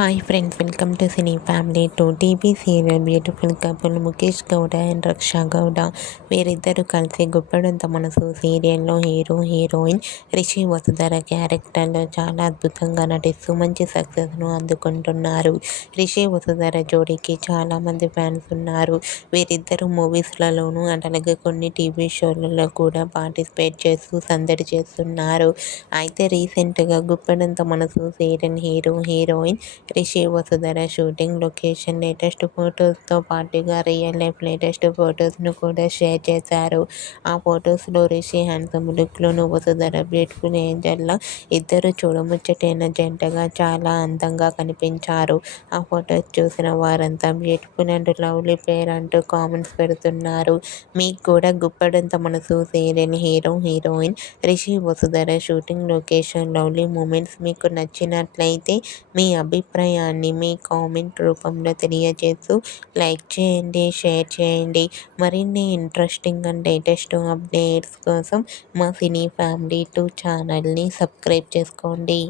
Hi friends, welcome to cine family. TV serial beautiful couple Mukesh Gowda and Raksha Gowda వీరిద్దరూ కలిసి గుప్పడంత మనసు సీరియల్లో హీరో హీరోయిన్ రిషి వసుధర క్యారెక్టర్లో చాలా అద్భుతంగా నటిస్తూ మంచి సక్సెస్ను అందుకుంటున్నారు. రిషి వసుధర జోడీకి చాలామంది ఫ్యాన్స్ ఉన్నారు. వీరిద్దరూ మూవీస్లలోనూ అలాగే కొన్ని టీవీ షోలలో కూడా పార్టిసిపేట్ చేస్తూ సందడి చేస్తున్నారు. అయితే రీసెంట్గా Guppedantha Manasu serial hero heroine Rishi Vasudhara shooting location latest ఫొటోస్తో పాటుగా రియల్ లైఫ్ లేటెస్ట్ ఫొటోస్ను కూడా షేర్ చేశారు. ఆ ఫొటోస్లో రిషి హ్యాండ్సమ్ లుక్లోను, వసుధర బ్యూటిఫుల్ ఏంజల్లా ఇద్దరు చూడముచ్చటైన జంటగా చాలా అందంగా కనిపించారు. ఆ ఫొటోస్ చూసిన వారంతా బ్యూటిఫుల్ అండ్ లవ్లీ పేర్ అంటూ కామెంట్స్ పెడుతున్నారు. మీకు కూడా Guppedantha Manasu serial hero heroine Rishi Vasudhara shooting location lovely moments మీకు నచ్చినట్లయితే మీ అభిప్రాయాన్ని మీ కామెంట్ రూపంలో తెలియజేస్తూ లైక్ చేయండి, షేర్ చేయండి. మరిన్ని ఇంట్రెస్టింగ్ అండ్ లేటెస్ట్ అప్డేట్స్ కోసం మా సినీ ఫ్యామిలీ 2 ఛానల్ని సబ్స్క్రైబ్ చేసుకోండి.